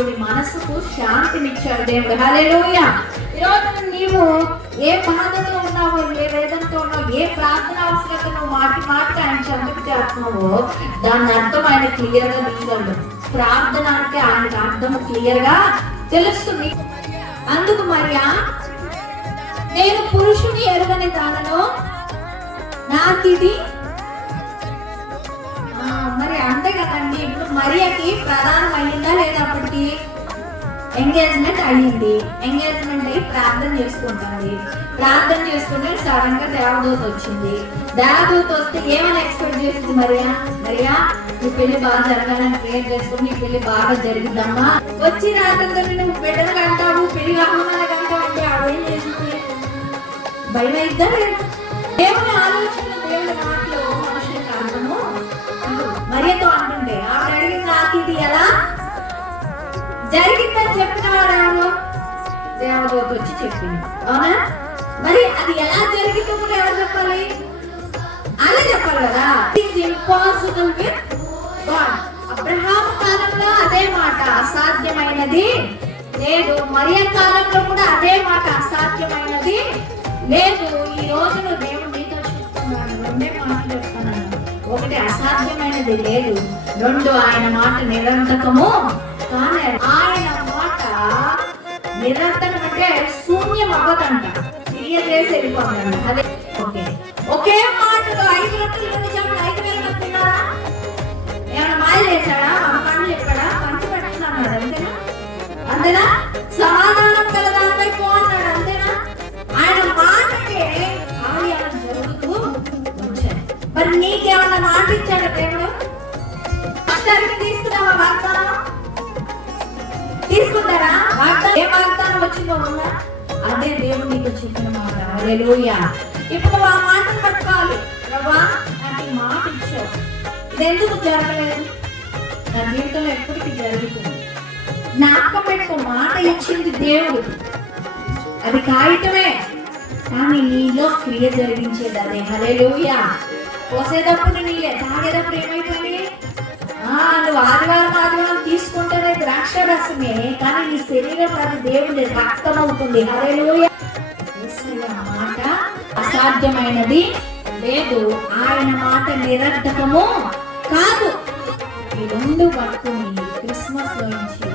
ఆవిడ మనసుకు శాంతినిచ్చాడు దేవుడు. హల్లెలూయా. ఈరోజు నీవు ఏ బాధతో ఉన్నావో, ఏ వేదనతో ఉన్నావో, ఏ ప్రార్థన అవసరత నువ్వు మాటికి ఆయన చెంతకు చేస్తున్నావో దాని అర్థం ఆయన క్లియర్ గా తీయగలడు. ప్రార్థన అంటే ఆయనకు అర్థం క్లియర్ గా తెలుస్తుంది. అందుకు మరియా, నేను పురుషుని ఎరుగని దానను, నాకిది మరి అంతే కదండి. ఇప్పుడు మరియకి ప్రధానం అయ్యిందా లేదా? అప్పటికి ఎంగేజ్మెంట్ అయ్యింది. ఎంగేజ్మెంట్ అయ్యి ప్రార్థన చేసుకుంటుంది. ప్రార్థన చేసుకుంటే సడన్ గా దేవదూత వచ్చింది. దేవదూత వస్తే ఏమైనా ఎక్స్పెక్ట్ చేసింది మరియా? మరియా, నీ పెళ్లి బాగా జరగాలని ప్రేయర్ చేసుకుని నీ పెళ్లి బాగా జరిగిద్దమ్మా. వచ్చి రాత్రి నువ్వు బిడ్డలు కంటావు, పెళ్లి కాకుండా కంటావు అంటే ఆవిడేం చేసింది? భయం అయిద్దా లేదా? దేవుని ఆలోచన, దేవుని మాటలో మనుషులకు అర్థము మరియతో అంటుంటే ఆవిడ అడిగింది, నాకు ఇది ఎలా జరిగిందని చెప్పిన వాడు ఎవరు? దేవదూత వచ్చి చెప్పింది. అవునా? మరి అది ఎలా జరిగిందో కూడా ఎవరు చెప్పాలి? అలా చెప్పాలి కదా. It's impossible with God. Abraham కాలంలో అదే మాట, అసాధ్యమైనది లేదు. మరియ కాలంలో కూడా అదే మాట, అసాధ్యమైనది లేదు. ఈ రోజున దేవుడు మీతో చెప్తున్నాడు, రెండే మాటలు చెప్తున్నాను. ఒకటి, అసాధ్యమైనది లేదు. రెండు, ఆయన మాట నిరంతకము. కానీ ఆయన మాట నిరంతరం అంటే శూన్యం అవ్వదంట, చేసి వెళ్ళిపోతాడు. అదే ఒకే మాటలో 5 రొట్టెలు 5,000 మంది తిన్నారా? ఏమైనా మాయ చేశాడా? అమ్మకాన్ని చెప్పాడా? పంచి పెట్టినాడు. అంతేనా? అంతేనా? సమాధానం కలదానిపై పో అన్నాడు. అంతేనా? ఆయన మాటకే కార్యాలు జరుగుతూ వచ్చాయి. మరి నీకేమన్నా మాట ఇచ్చాడు దేవుడు? అష్టానికి తీసుకున్నావా వాగ్దానం? తీసుకుంటారా? ఏ వాగ్దానం వచ్చిందో ఉందా? అదే దేవుడు నీకు చెప్పిన మాట. హల్లెలూయా. ఇప్పుడు ఆ మాటను పట్టుకోవాలి. ప్రభువా, నాకు ఈ మాట ఇచ్చావు, ఇది ఎందుకు జరగలేదు? నా జీవితంలో ఎప్పటికీ జరుగుతుంది. జ్ఞాపకం పెట్టుకో, మాట ఇచ్చింది దేవుడు. అది కాగితమే, కానీ నీలో క్రియ జరిగించేది అదే. హల్లెలూయా. పోసేటప్పుడు నీళ్ళే, తాగేటప్పుడు ఏమైపోయింది? నువ్వు ఆదివారం తీసుకుంటేనే ద్రాక్ష రసమే, కానీ నీ శరీరం అది దేవుడి రక్తం అవుతుంది. హల్లెలూయా. మాట అసాధ్యమైనది లేదు, ఆయన మాట నిరర్థకము కాదు. ఈ రెండు పట్టుకుని క్రిస్మస్ లో నుంచి